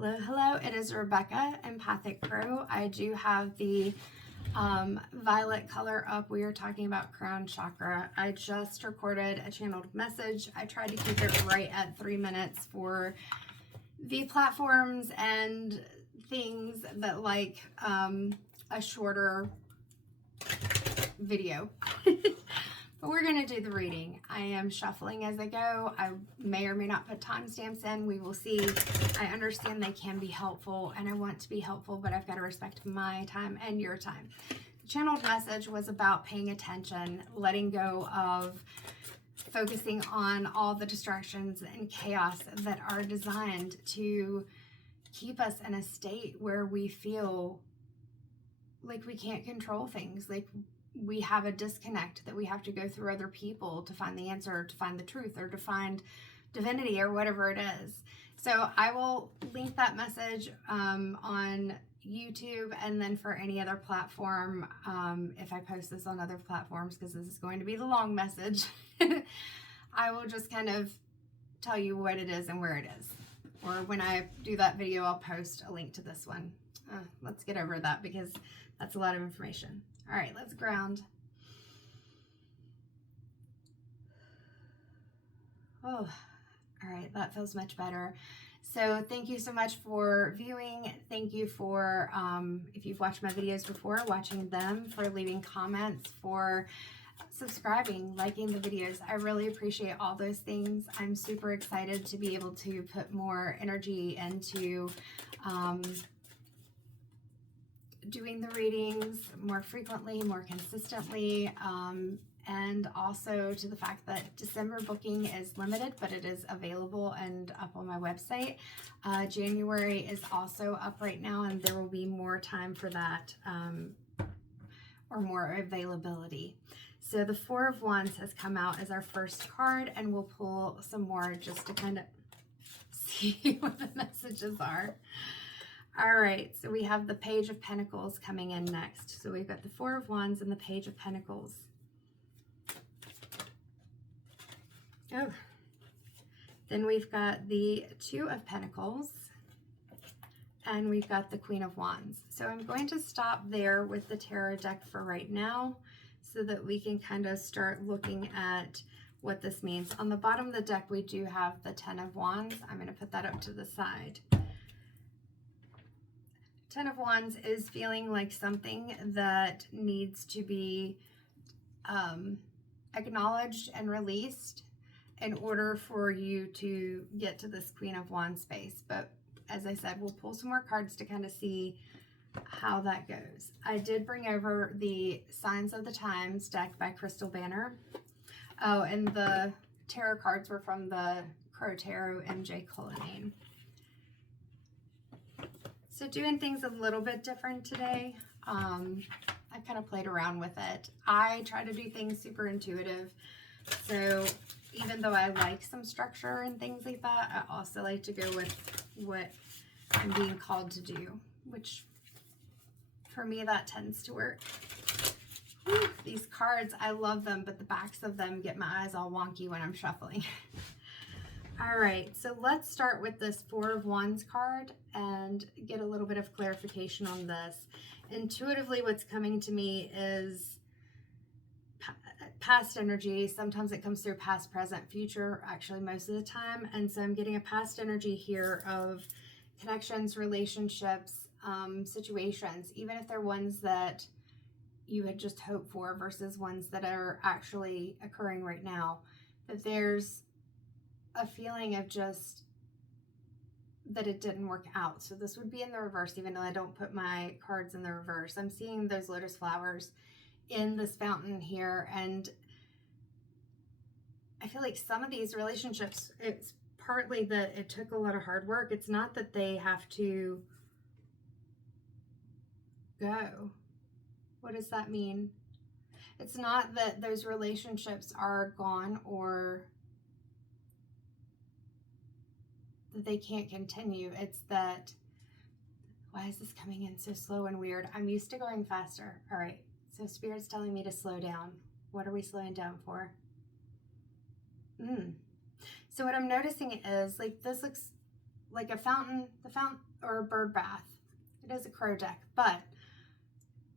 Hello, hello. It is Rebecca, Empathic Pro. I do have the violet color up. We are talking about crown chakra. I just recorded a channeled message. I tried to keep it right at 3 minutes for the platforms and things that like a shorter video. But we're going to do the reading. I am shuffling as I go. I may or may not put timestamps in. We will see. I understand they can be helpful, and I want to be helpful, but I've got to respect my time and your time. The channeled message was about paying attention, letting go of focusing on all the distractions and chaos that are designed to keep us in a state where we feel like we can't control things, like we have a disconnect, that we have to go through other people to find the answer, to find the truth, or to find divinity, or whatever it is. So I will link that message on YouTube, and then for any other platform, if I post this on other platforms, because this is going to be the long message, I will just kind of tell you what it is and where it is. Or when I do that video, I'll post a link to this one. Let's get over that, because that's a lot of information. All right, let's ground. Oh, all right, that feels much better. So thank you so much for viewing. Thank you for, if you've watched my videos before, watching them, for leaving comments, for subscribing, liking the videos. I really appreciate all those things. I'm super excited to be able to put more energy into doing the readings more frequently, more consistently, and also to the fact that December booking is limited, but it is available and up on my website. January is also up right now, and there will be more time for that, or more availability. So the Four of Wands has come out as our first card, and we'll pull some more just to kind of see what the messages are. All right, so we have the Page of Pentacles coming in next. So we've got the Four of Wands and the Page of Pentacles. Oh, then we've got the Two of Pentacles, and we've got the Queen of Wands. So I'm going to stop there with the tarot deck for right now, so that we can kind of start looking at what this means. On the bottom of the deck, we do have the Ten of Wands. I'm going to put that up to the side. Ten of Wands is feeling like something that needs to be acknowledged and released in order for you to get to this Queen of Wands space. But as I said, we'll pull some more cards to kind of see how that goes. I did bring over the Signs of the Times deck by Krystal Banner. Oh, and the tarot cards were from the Crow Tarot MJ Cullinane. So doing things a little bit different today. I kind of played around with it. I try to do things super intuitive. So even though I like some structure and things like that, I also like to go with what I'm being called to do, which for me, that tends to work. Whew, these cards, I love them, but the backs of them get my eyes all wonky when I'm shuffling. All right, so let's start with this Four of Wands card and get a little bit of clarification on this. Intuitively, what's coming to me is past energy. Sometimes it comes through past, present, future, actually most of the time. And so I'm getting a past energy here of connections, relationships, situations, even if they're ones that you had just hoped for versus ones that are actually occurring right now, that there's a feeling of just that it didn't work out. So this would be in the reverse, even though I don't put my cards in the reverse. I'm seeing those lotus flowers in this fountain here, and I feel like some of these relationships, it's partly that it took a lot of hard work. It's not that they have to go. What does that mean? It's not that those relationships are gone or that they can't continue. It's that, why is this coming in so slow and weird? I'm used to going faster. All right, so Spirit's telling me to slow down. What are we slowing down for? So what I'm noticing is, like, this looks like the fountain or a bird bath. It is a crow deck, but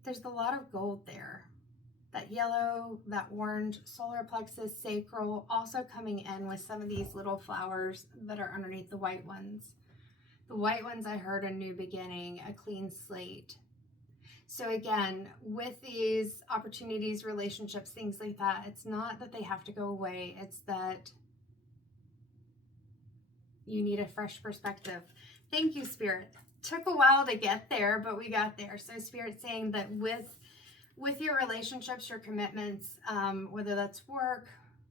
there's a lot of gold there. That yellow, that orange, solar plexus, sacral, also coming in with some of these little flowers that are underneath the white ones. The white ones, I heard a new beginning, a clean slate. So again, with these opportunities, relationships, things like that, it's not that they have to go away. It's that you need a fresh perspective. Thank you, Spirit. Took a while to get there, but we got there. So Spirit's saying that with your relationships, your commitments, whether that's work,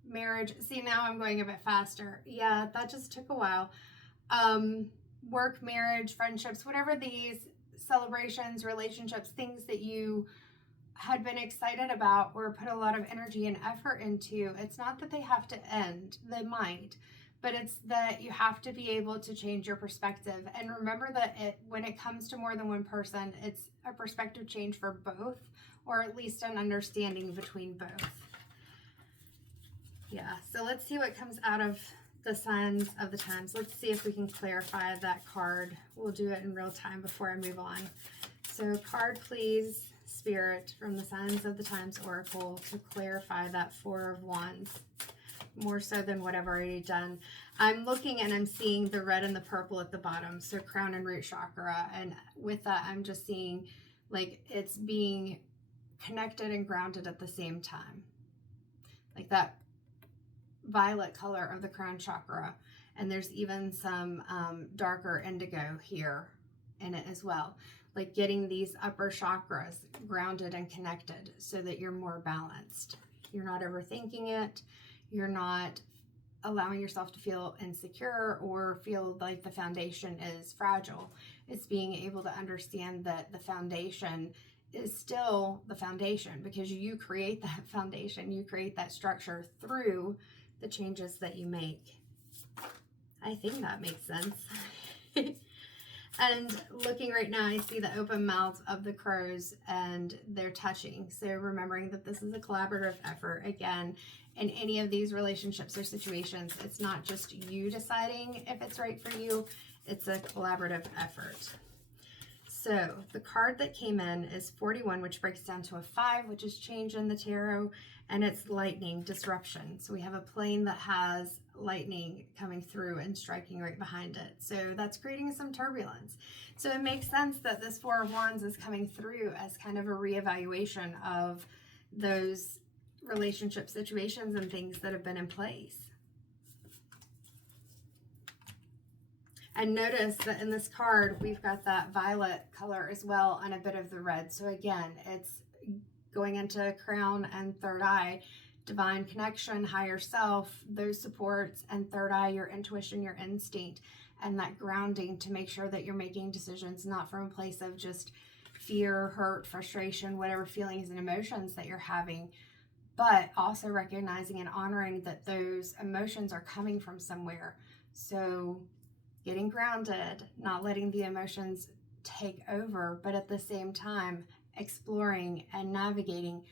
marriage. See, now I'm going a bit faster. Yeah, that just took a while. Work, marriage, friendships, whatever these celebrations, relationships, things that you had been excited about or put a lot of energy and effort into, it's not that they have to end. They might, but it's that you have to be able to change your perspective. And remember that when it comes to more than one person, it's a perspective change for both, or at least an understanding between both. Yeah, so let's see what comes out of the Signs of the Times. Let's see if we can clarify that card. We'll do it in real time before I move on. So card, please, Spirit, from the Signs of the Times Oracle to clarify that Four of Wands, more so than what I've already done. I'm looking and I'm seeing the red and the purple at the bottom, so crown and root chakra, and with that I'm just seeing like it's being connected and grounded at the same time, like that violet color of the crown chakra, and there's even some darker indigo here in it as well, like getting these upper chakras grounded and connected so that you're more balanced. You're not overthinking it. You're not allowing yourself to feel insecure or feel like the foundation is fragile. It's being able to understand that the foundation is still the foundation, because you create that foundation, you create that structure through the changes that you make. I think that makes sense. And looking right now, I see the open mouths of the crows and they're touching. So remembering that this is a collaborative effort. Again, in any of these relationships or situations, it's not just you deciding if it's right for you, it's a collaborative effort. So the card that came in is 41, which breaks down to a 5, which is change in the tarot, and it's lightning, disruption. So we have a plane that has lightning coming through and striking right behind it. So that's creating some turbulence. So it makes sense that this Four of Wands is coming through as kind of a reevaluation of those relationship situations and things that have been in place. And notice that in this card, we've got that violet color as well and a bit of the red. So again, it's going into crown and third eye, divine connection, higher self, those supports, and third eye, your intuition, your instinct, and that grounding to make sure that you're making decisions not from a place of just fear, hurt, frustration, whatever feelings and emotions that you're having, but also recognizing and honoring that those emotions are coming from somewhere. So getting grounded, not letting the emotions take over, but at the same time, exploring and navigating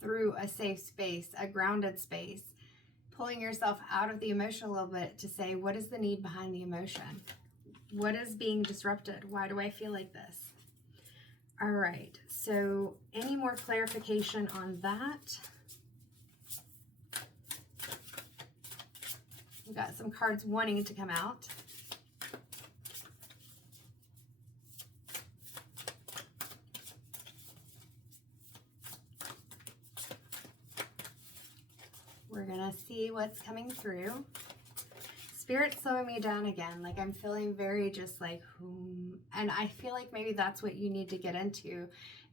through a safe space, a grounded space, pulling yourself out of the emotion a little bit to say, what is the need behind the emotion? What is being disrupted? Why do I feel like this? All right, so any more clarification on that? We've got some cards wanting to come out. We're gonna see what's coming through. Spirit's slowing me down again. Like I'm feeling very just like, and I feel like maybe that's what you need to get into,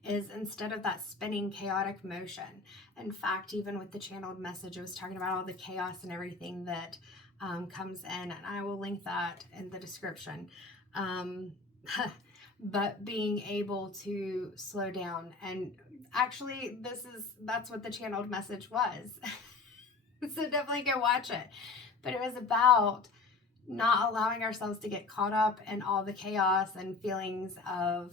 is instead of that spinning chaotic motion. In fact, even with the channeled message, it was talking about all the chaos and everything that comes in, and I will link that in the description. But being able to slow down, and actually that's what the channeled message was. So definitely go watch it. But it was about not allowing ourselves to get caught up in all the chaos and feelings of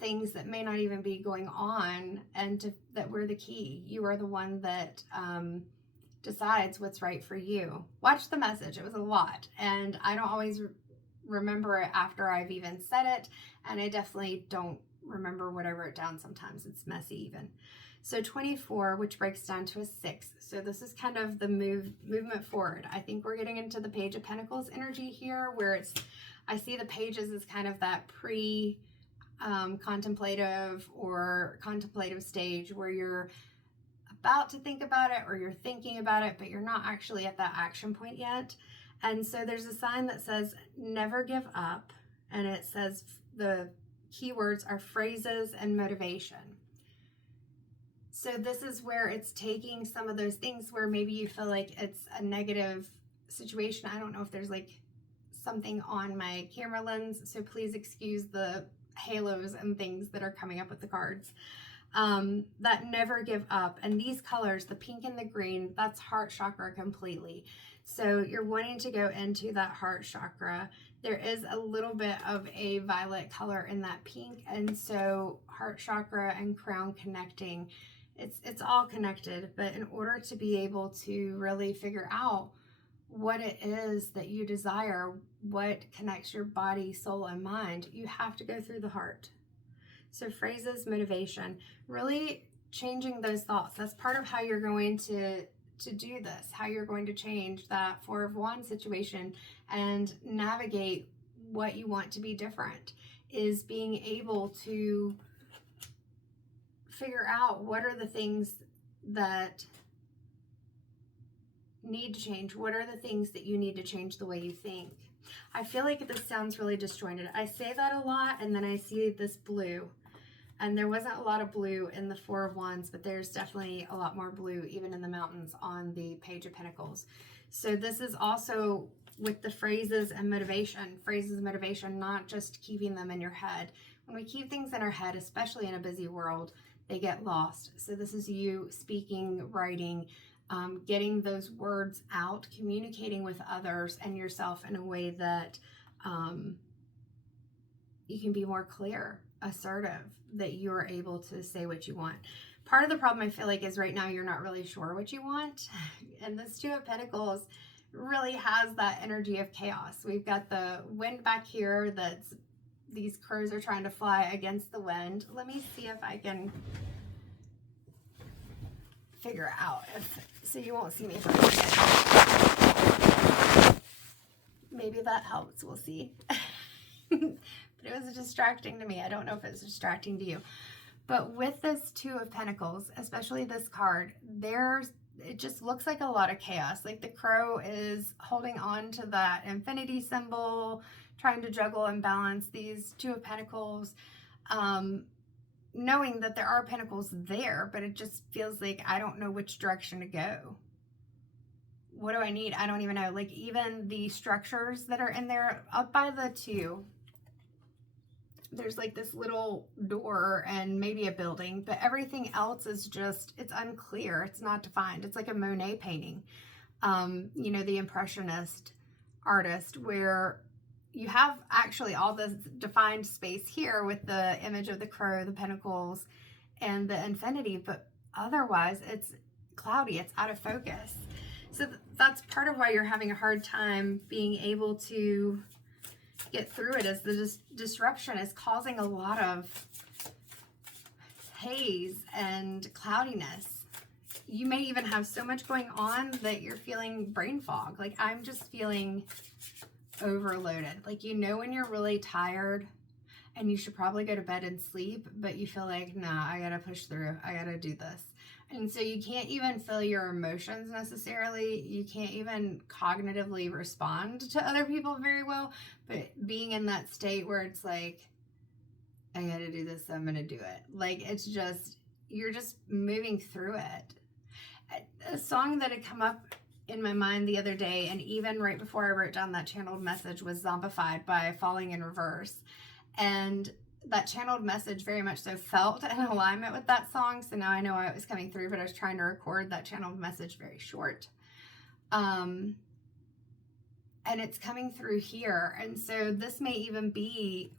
things that may not even be going on, and that we're the key. You are the one that decides what's right for you. Watch the message. It was a lot, and I don't always remember it after I've even said it, and I definitely don't remember what I wrote down. Sometimes it's messy even. So 24, which breaks down to a 6. So this is kind of the movement forward. I think we're getting into the Page of Pentacles energy here, where I see the pages as kind of that contemplative or contemplative stage where you're about to think about it or you're thinking about it, but you're not actually at that action point yet. And so there's a sign that says never give up, and it says the keywords are phrases and motivation. So this is where it's taking some of those things where maybe you feel like it's a negative situation. I don't know if there's like something on my camera lens, so please excuse the halos and things that are coming up with the cards. That never give up. And these colors, the pink and the green, that's heart chakra completely. So you're wanting to go into that heart chakra. There is a little bit of a violet color in that pink, and so heart chakra and crown connecting, it's all connected. But in order to be able to really figure out what it is that you desire, what connects your body, soul, and mind, you have to go through the heart. So phrases, motivation, really changing those thoughts. That's part of how you're going to do this, how you're going to change that Four of Wands situation and navigate what you want to be different, is being able to figure out what are the things that need to change. What are the things that you need to change the way you think? I feel like this sounds really disjointed. I say that a lot, and then I see this blue. And there wasn't a lot of blue in the Four of Wands, but there's definitely a lot more blue even in the mountains on the Page of Pentacles. So this is also with the phrases and motivation. Phrases and motivation, not just keeping them in your head. When we keep things in our head, especially in a busy world, they get lost. So this is you speaking, writing, getting those words out, communicating with others and yourself in a way that you can be more clear, assertive, that you're able to say what you want. Part of the problem I feel like is right now you're not really sure what you want. And this Two of Pentacles really has that energy of chaos. We've got the wind back here that's, these crows are trying to fly against the wind. Let me see if I can figure out so you won't see me for a minute. Maybe that helps, we'll see. But it was distracting to me. I don't know if it's distracting to you. But with this Two of Pentacles, especially this card, it just looks like a lot of chaos. Like the crow is holding on to that infinity symbol, trying to juggle and balance these Two of Pentacles, knowing that there are pentacles there, but it just feels like I don't know which direction to go. What do I need? I don't even know. Like even the structures that are in there, up by the two, there's like this little door and maybe a building, but everything else is just, it's unclear. It's not defined. It's like a Monet painting. You know, the Impressionist artist, where you have actually all this defined space here with the image of the crow, the pentacles, and the infinity, but otherwise it's cloudy. It's out of focus. So that's part of why you're having a hard time being able to get through it, as the disruption is causing a lot of haze and cloudiness. You may even have so much going on that you're feeling brain fog. Like I'm just feeling overloaded. Like, you know, when you're really tired and you should probably go to bed and sleep, but you feel like, nah, I gotta push through. I gotta do this. And so you can't even feel your emotions necessarily. You can't even cognitively respond to other people very well. But being in that state where it's like, I gotta do this, so I'm gonna do it. Like, it's just, you're just moving through it. A song that had come up in my mind the other day, and even right before I wrote down that channeled message, was Zombified by Falling in Reverse. And that channeled message very much so felt in alignment with that song. So now I know why it was coming through, but I was trying to record that channeled message very short. And it's coming through here. And so this may even be,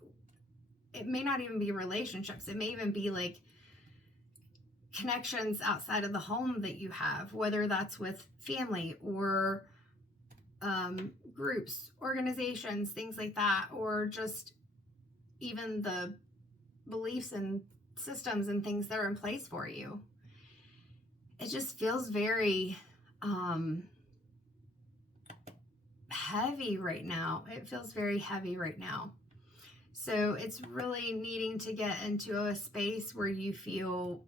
it may not even be relationships. It may even be like connections outside of the home that you have, whether that's with family or groups, organizations, things like that, or just even the beliefs and systems and things that are in place for you. It just feels very heavy right now. It feels very heavy right now. So it's really needing to get into a space where you feel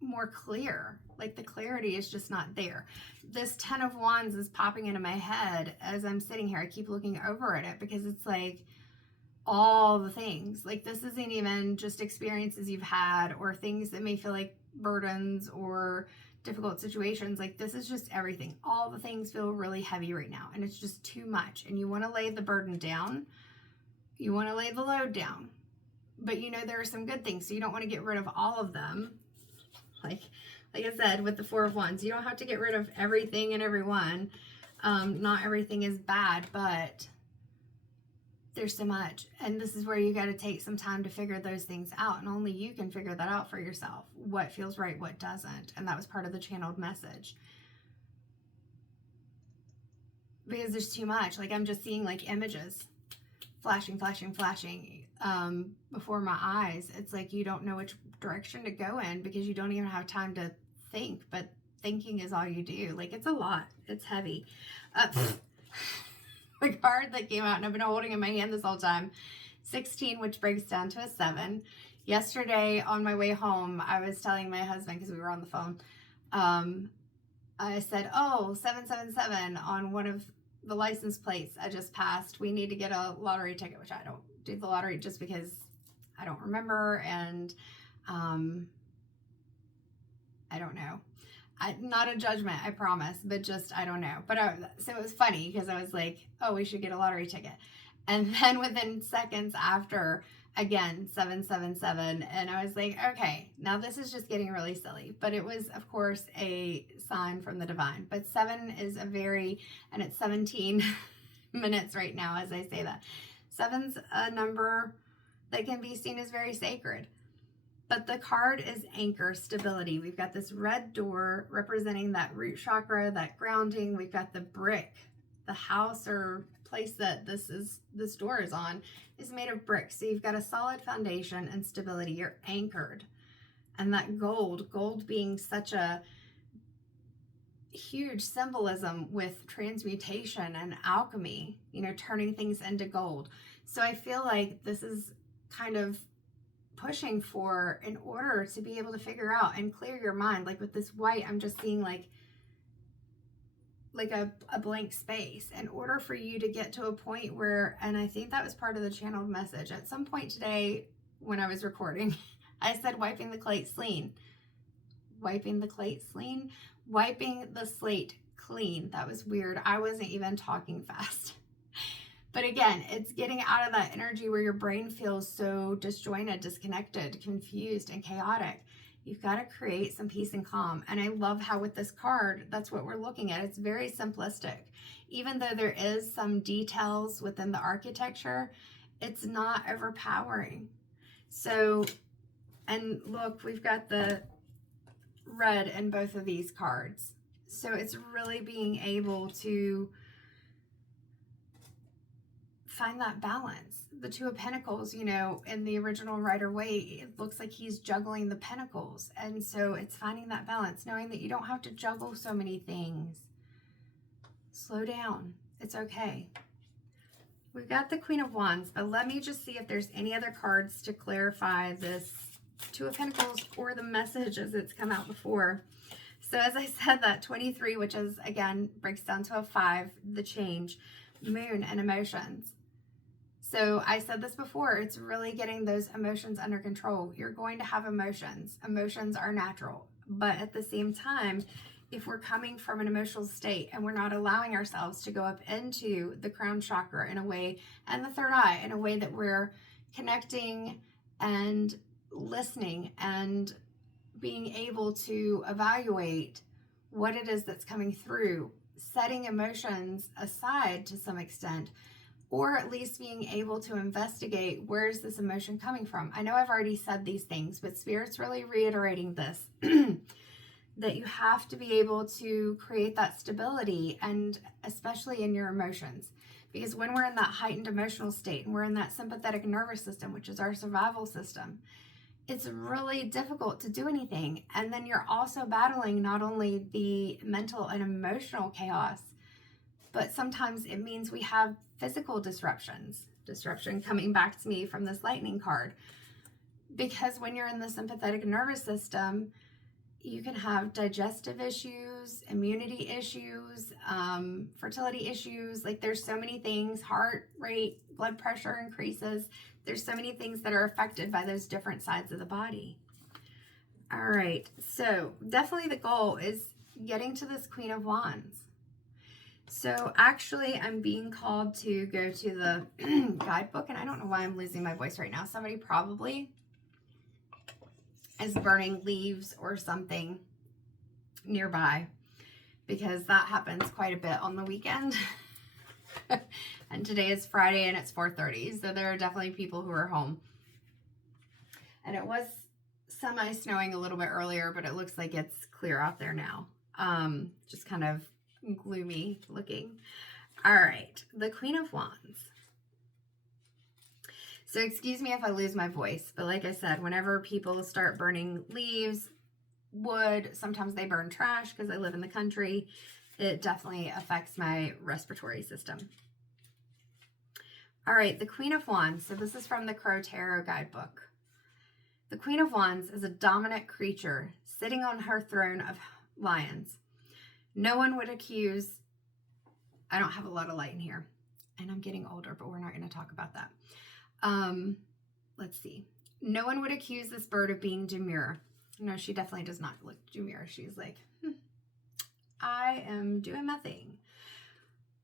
more clear. Like the clarity is just not there. This 10 of Wands is popping into my head as I'm sitting here. I keep looking over at it because it's like all the things. Like this isn't even just experiences you've had or things that may feel like burdens or difficult situations. Like this is just everything. All the things feel really heavy right now and it's just too much. And you want to lay the burden down. You want to lay the load down. But you know there are some good things, so you don't want to get rid of all of them. Like I said, with the 4 of Wands, you don't have to get rid of everything and everyone. Not everything is bad, but there's so much. And this is where you got to take some time to figure those things out. And only you can figure that out for yourself. What feels right, what doesn't. And that was part of the channeled message. Because there's too much. Like I'm just seeing like images flashing before my eyes. It's like you don't know which direction to go in because you don't even have time to think, but thinking is all you do. Like it's a lot. It's heavy. The card that came out, and I've been holding in my hand this whole time, 16, which breaks down to a 7. Yesterday on my way home, I was telling my husband, because we were on the phone, I said, oh, 777 on one of the license plates I just passed. We need to get a lottery ticket, which I don't do the lottery just because I don't remember, and I don't know. Not a judgment, I promise, but just, I don't know. But so it was funny because I was like, oh, we should get a lottery ticket. And then within seconds after, again, 777. And I was like, okay, now this is just getting really silly. But it was, of course, a sign from the divine. But 7 is a very, and it's 17 minutes right now as I say that. 7's a number that can be seen as very sacred. But the card is anchor, stability. We've got this red door representing that root chakra, that grounding. We've got the brick, the house or place that this door is on is made of brick. So you've got a solid foundation and stability. You're anchored. And that gold being such a huge symbolism with transmutation and alchemy, you know, turning things into gold. So I feel like this is kind of pushing for, in order to be able to figure out and clear your mind. Like with this white, I'm just seeing like a blank space, in order for you to get to a point where, and I think that was part of the channeled message at some point today when I was recording, I said wiping the slate clean. Wiping the slate clean. That was weird. I wasn't even talking fast. But again, it's getting out of that energy where your brain feels so disjointed, disconnected, confused, and chaotic. You've got to create some peace and calm. And I love how with this card, that's what we're looking at. It's very simplistic. Even though there is some details within the architecture, it's not overpowering. So, and look, we've got the red in both of these cards. So it's really being able to find that balance. The 2 of Pentacles, you know, in the original Rider-Waite, it looks like he's juggling the pentacles. And so it's finding that balance, knowing that you don't have to juggle so many things. Slow down. It's okay. We've got the Queen of Wands, but let me just see if there's any other cards to clarify this 2 of Pentacles or the message as it's come out before. So as I said, that 23, which is, again, breaks down to a 5, the change, moon and emotions. So I said this before, it's really getting those emotions under control. You're going to have emotions. Emotions are natural. But at the same time, if we're coming from an emotional state and we're not allowing ourselves to go up into the crown chakra in a way, and the third eye in a way that we're connecting and listening and being able to evaluate what it is that's coming through, setting emotions aside to some extent, or at least being able to investigate, where's this emotion coming from? I know I've already said these things, but Spirit's really reiterating this. that you have to be able to create that stability, and especially in your emotions. Because when we're in that heightened emotional state and we're in that sympathetic nervous system, which is our survival system, it's really difficult to do anything. And then you're also battling not only the mental and emotional chaos, but sometimes it means we have physical disruptions. Disruption coming back to me from this lightning card. Because when you're in the sympathetic nervous system, you can have digestive issues, immunity issues, fertility issues. Like there's so many things, heart rate, blood pressure increases. There's so many things that are affected by those different sides of the body. All right, so definitely the goal is getting to this Queen of Wands. So actually I'm being called to go to the guidebook, and I don't know why I'm losing my voice right now. Somebody probably is burning leaves or something nearby, because that happens quite a bit on the weekend. And today is Friday and it's 4:30, so there are definitely people who are home. And it was semi-snowing a little bit earlier, but it looks like it's clear out there now. Just kind of gloomy looking. All right, the Queen of Wands. So excuse me if I lose my voice, but like I said, whenever people start burning leaves, wood, sometimes they burn trash because I live in the country, it definitely affects my respiratory system. All right, the Queen of Wands. So this is from the Crow Tarot Guidebook. The Queen of Wands is a dominant creature sitting on her throne of lions. No one would accuse, I don't have a lot of light in here, and I'm getting older, but we're not going to talk about that. Let's see. No one would accuse this bird of being demure. No, she definitely does not look demure. She's like, I am doing my thing.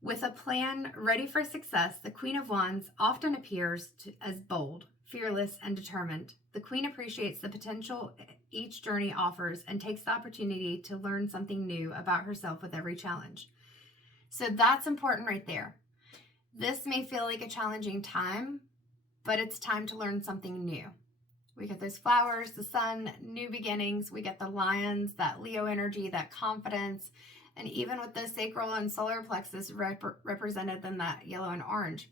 With a plan ready for success, the Queen of Wands often appears as bold, fearless, and determined. The Queen appreciates the potential each journey offers and takes the opportunity to learn something new about herself with every challenge. So that's important right there. This may feel like a challenging time, but it's time to learn something new. We get those flowers, the sun, new beginnings. We get the lions, that Leo energy, that confidence. And even with the sacral and solar plexus represented in that yellow and orange.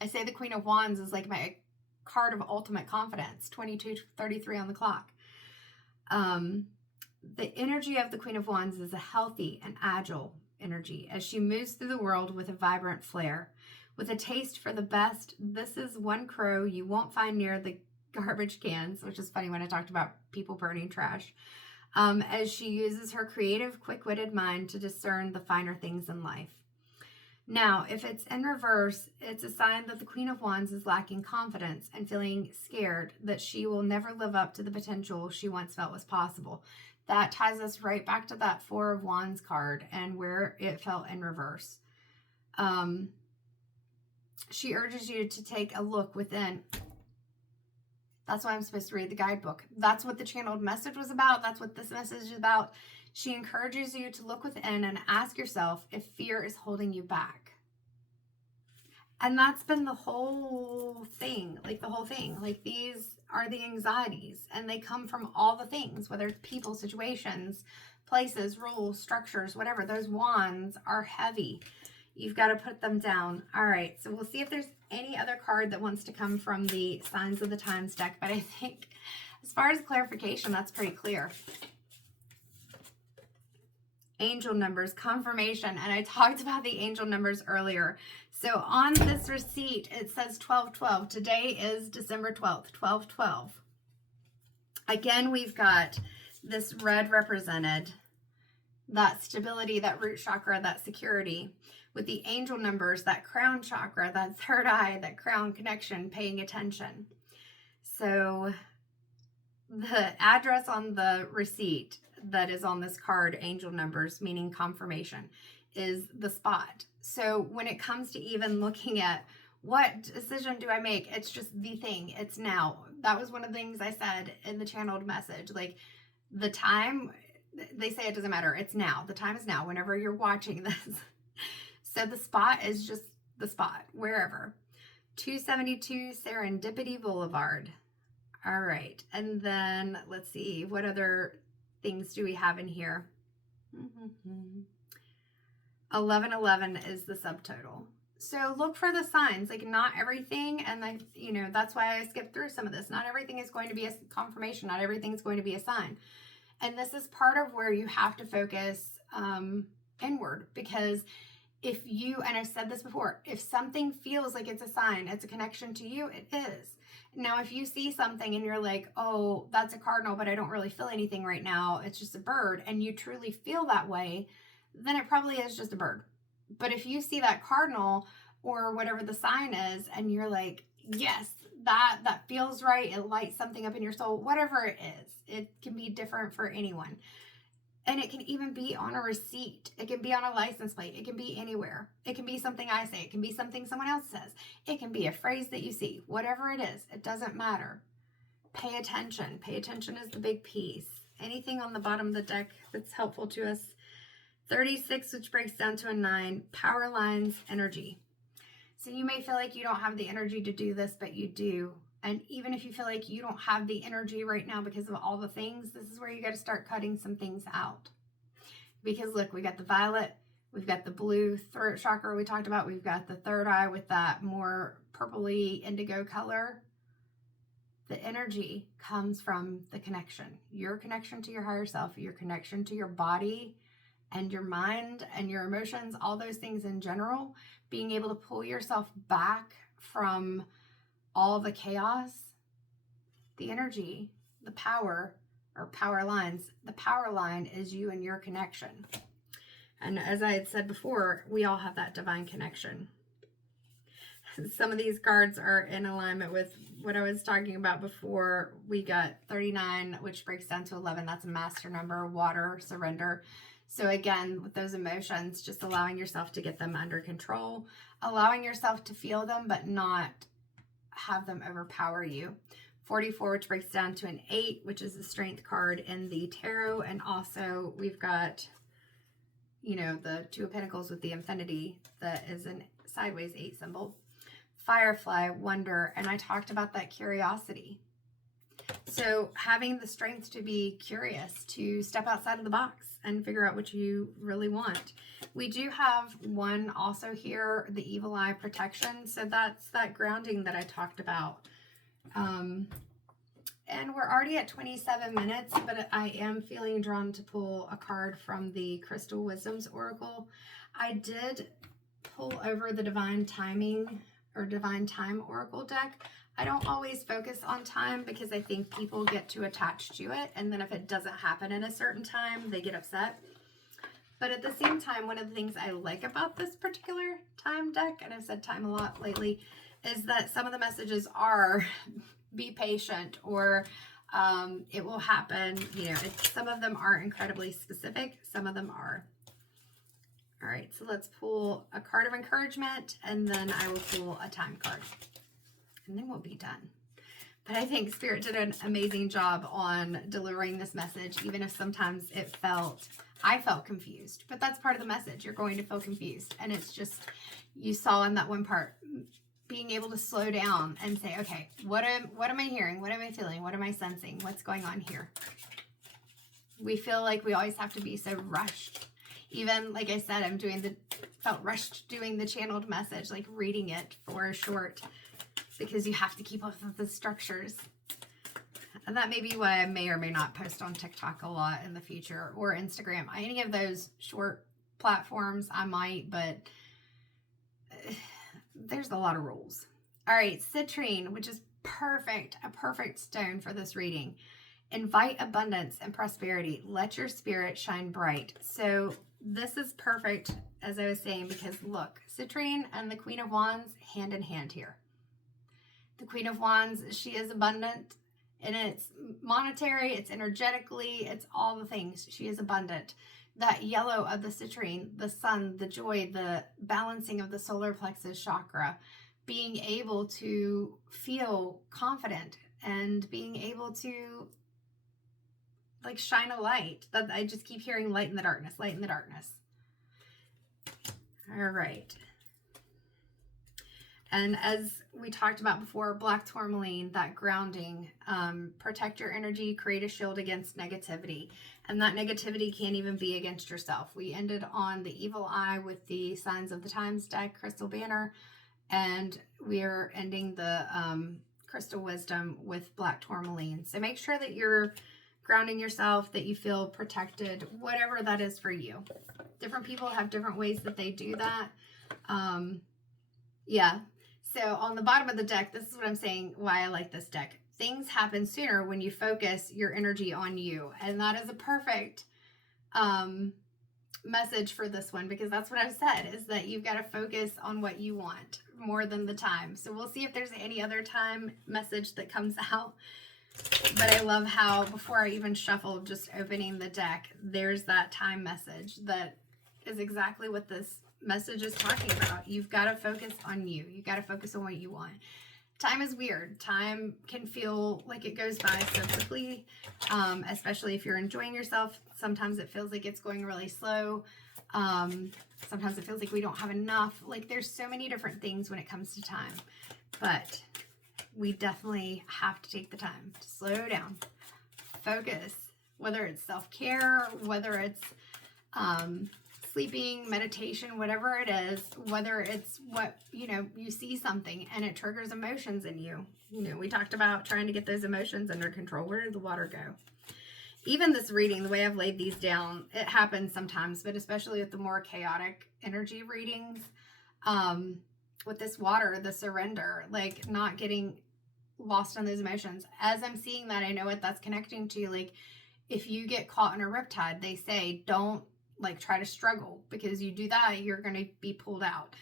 I say the Queen of Wands is like my card of ultimate confidence, 22:33 on the clock. The energy of the Queen of Wands is a healthy and agile energy as she moves through the world with a vibrant flair. With a taste for the best, this is one crow you won't find near the garbage cans, which is funny when I talked about people burning trash, as she uses her creative, quick-witted mind to discern the finer things in life. Now, if it's in reverse, it's a sign that the Queen of Wands is lacking confidence and feeling scared that she will never live up to the potential she once felt was possible. That ties us right back to that Four of Wands card and where it felt in reverse. She urges you to take a look within. That's why I'm supposed to read the guidebook. That's what the channeled message was about. That's what this message is about. She encourages you to look within and ask yourself if fear is holding you back. And that's been the whole thing, Like these are the anxieties, and they come from all the things, whether it's people, situations, places, rules, structures, whatever. Those wands are heavy. You've got to put them down. All right, so we'll see if there's any other card that wants to come from the Signs of the Times deck, but I think as far as clarification, that's pretty clear. Angel numbers, confirmation, and I talked about the angel numbers earlier. So on this receipt, it says 12/12. Today is December 12th, 12/12. Again, we've got this red represented, that stability, that root chakra, that security. With the angel numbers, that crown chakra, that third eye, that crown connection, paying attention. So the address on the receipt that is on this card, angel numbers, meaning confirmation, is the spot. So when it comes to even looking at what decision do I make, it's just the thing. It's now. That was one of the things I said in the channeled message. Like the time, they say it doesn't matter. It's now. The time is now, whenever you're watching this. So the spot is just the spot, wherever. 272 Serendipity Boulevard. All right. And then let's see what other things do we have in here? 1111 is the subtotal. So look for the signs, like not everything, and that's why I skipped through some of this. Not everything is going to be a confirmation. Not everything is going to be a sign. And this is part of where you have to focus inward, because if you, and I've said this before, if something feels like it's a sign, it's a connection to you, it is. Now, if you see something and you're like, oh, that's a cardinal, but I don't really feel anything right now, it's just a bird, and you truly feel that way, then it probably is just a bird. But if you see that cardinal or whatever the sign is, and you're like, yes, that feels right, it lights something up in your soul, whatever it is, it can be different for anyone. And it can even be on a receipt. It can be on a license plate. It can be anywhere. It can be something I say. It can be something someone else says. It can be a phrase that you see. Whatever it is, it doesn't matter. Pay attention. Pay attention is the big piece. Anything on the bottom of the deck that's helpful to us. 36, which breaks down to a 9, power lines, energy. So you may feel like you don't have the energy to do this, but you do. And even if you feel like you don't have the energy right now because of all the things, this is where you got to start cutting some things out. Because look, we got the violet, we've got the blue throat chakra we talked about, we've got the third eye with that more purpley indigo color. The energy comes from the connection. Your connection to your higher self, your connection to your body and your mind and your emotions, all those things in general, being able to pull yourself back from all the chaos, the energy, the power, or power lines. The power line is you and your connection. And as I had said before, we all have that divine connection. Some of these cards are in alignment with what I was talking about before. We got 39, which breaks down to 11. That's a master number, water, surrender. So again, with those emotions, just allowing yourself to get them under control, allowing yourself to feel them, but not have them overpower you. 44, which breaks down to an 8, which is the strength card in the tarot. And also we've got, the 2 of Pentacles with the infinity that is a sideways 8 symbol. Firefly, wonder, and I talked about that curiosity. So having the strength to be curious, to step outside of the box and figure out what you really want. We do have one also here, the evil eye protection. So that's that grounding that I talked about. And we're already at 27 minutes, but I am feeling drawn to pull a card from the Crystal Wisdom's Oracle. I did pull over the Divine Timing or Divine Time Oracle deck. I don't always focus on time because I think people get too attached to it. And then if it doesn't happen in a certain time, they get upset. But at the same time, one of the things I like about this particular time deck, and I've said time a lot lately, is that some of the messages are be patient, or it will happen. Some of them are incredibly specific. Some of them are. All right, so let's pull a card of encouragement, and then I will pull a time card. And then we'll be done. But I think Spirit did an amazing job on delivering this message, even if sometimes I felt confused. But that's part of the message. You're going to feel confused. And it's just, you saw in that one part, being able to slow down and say, okay, what am I hearing? What am I feeling? What am I sensing? What's going on here? We feel like we always have to be so rushed. Even, like I said, felt rushed doing the channeled message, like reading it for a short, because you have to keep up with the structures. And that may be why I may or may not post on TikTok a lot in the future, or Instagram. Any of those short platforms I might, but there's a lot of rules. All right, citrine, which is a perfect stone for this reading. Invite abundance and prosperity. Let your spirit shine bright. So this is perfect, as I was saying, because look, citrine and the Queen of Wands hand in hand here. The Queen of Wands, she is abundant, and it's monetary, it's energetically, it's all the things. She is abundant. That yellow of the citrine, the sun, the joy, the balancing of the solar plexus chakra, being able to feel confident and being able to like shine a light. That I just keep hearing light in the darkness, light in the darkness. All right. And as we talked about before, black tourmaline, that grounding, protect your energy, create a shield against negativity. And that negativity can't even be against yourself. We ended on the evil eye with the Signs of the Times deck, Krystal Banner. And we are ending the Crystal Wisdom with black tourmaline. So make sure that you're grounding yourself, that you feel protected, whatever that is for you. Different people have different ways that they do that. Yeah. So on the bottom of the deck, this is what I'm saying, why I like this deck. Things happen sooner when you focus your energy on you. And that is a perfect message for this one, because that's what I've said, is that you've got to focus on what you want more than the time. So we'll see if there's any other time message that comes out. But I love how, before I even shuffle, just opening the deck, there's that time message that is exactly what this message is talking about. You've got to focus on you. You've got to focus on what you want. Time is weird. Time can feel like it goes by so quickly, especially if you're enjoying yourself. Sometimes it feels like it's going really slow. Sometimes it feels like we don't have enough. Like, there's so many different things when it comes to time. But we definitely have to take the time to slow down, focus, whether it's self-care, whether it's sleeping, meditation, whatever it is, whether it's what, you see something and it triggers emotions in you. We talked about trying to get those emotions under control. Where did the water go? Even this reading, the way I've laid these down, it happens sometimes, but especially with the more chaotic energy readings, with this water, the surrender, like not getting lost on those emotions. As I'm seeing that, I know what that's connecting to. Like, if you get caught in a riptide, they say don't try to struggle, because you do that, you're going to be pulled out.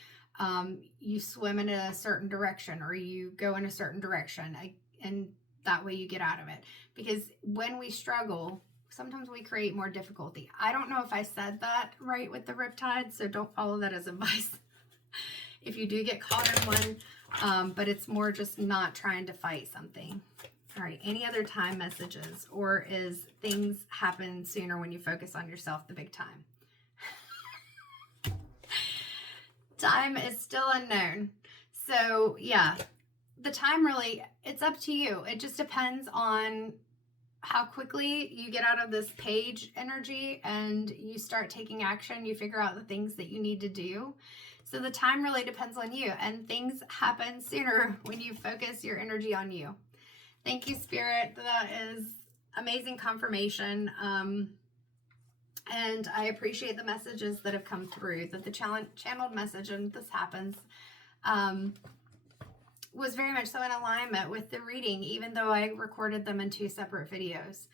You swim in a certain direction, or you go in a certain direction, and that way you get out of it. Because when we struggle, sometimes we create more difficulty. I don't know if I said that right with the riptide, so don't follow that as advice if you do get caught in one, but it's more just not trying to fight something. All right, any other time messages, or is things happen sooner when you focus on yourself, the big time? Time is still unknown. So yeah, the time really, it's up to you. It just depends on how quickly you get out of this page energy and you start taking action. You figure out the things that you need to do. So the time really depends on you, and things happen sooner when you focus your energy on you. Thank you, Spirit. That is amazing confirmation. And I appreciate the messages that have come through, that the channeled message, and this happens, was very much so in alignment with the reading, even though I recorded them in 2 separate videos.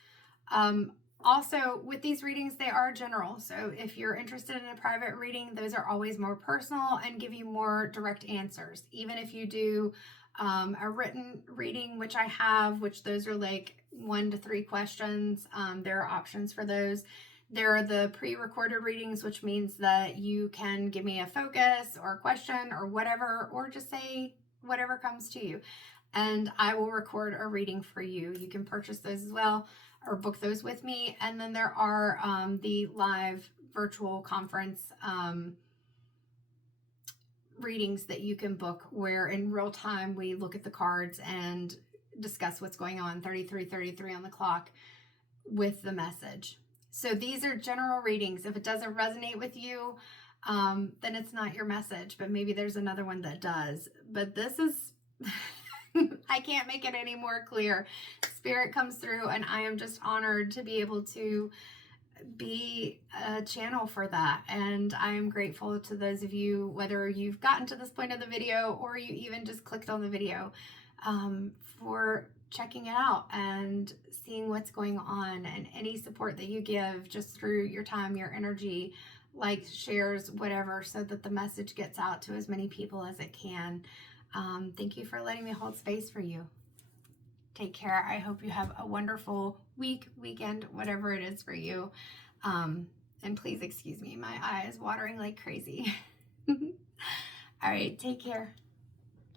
Also, with these readings, they are general. So if you're interested in a private reading, those are always more personal and give you more direct answers. Even if you do a written reading, which I have, which those are like 1 to 3 questions. There are options for those. There are the pre-recorded readings, which means that you can give me a focus or a question or whatever, or just say whatever comes to you, and I will record a reading for you. You can purchase those as well, or book those with me. And then there are the live virtual conference readings that you can book, where in real time we look at the cards and discuss what's going on, 33:33 on the clock, with the message. So these are general readings. If it doesn't resonate with you, then it's not your message, but maybe there's another one that does. But this is, I can't make it any more clear. Spirit comes through, and I am just honored to be able to be a channel for that. And I am grateful to those of you, whether you've gotten to this point of the video or you even just clicked on the video, for checking it out and seeing what's going on, and any support that you give just through your time, your energy, likes, shares, whatever, so that the message gets out to as many people as it can. Thank you for letting me hold space for you. Take care. I hope you have a wonderful week, weekend, whatever it is for you. And please excuse me, my eye is watering like crazy. All right, take care.